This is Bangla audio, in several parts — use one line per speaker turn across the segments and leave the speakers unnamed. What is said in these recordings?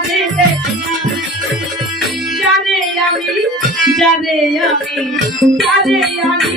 জানে জানে আমি জানে আমি জানে আমি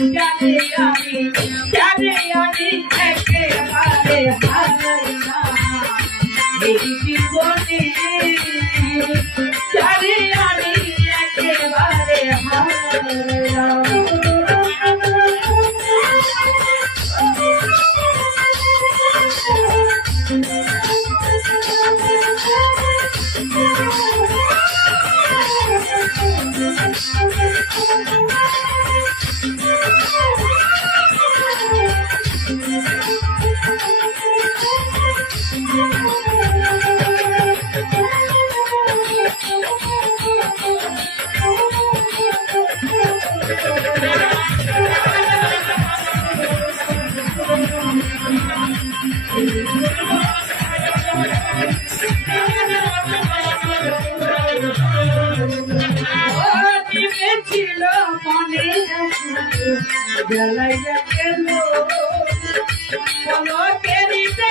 यारे यारे यारे यारे ऐसे हमारे हाल ना मेरी বেলায় গেল কোনো কেরিতে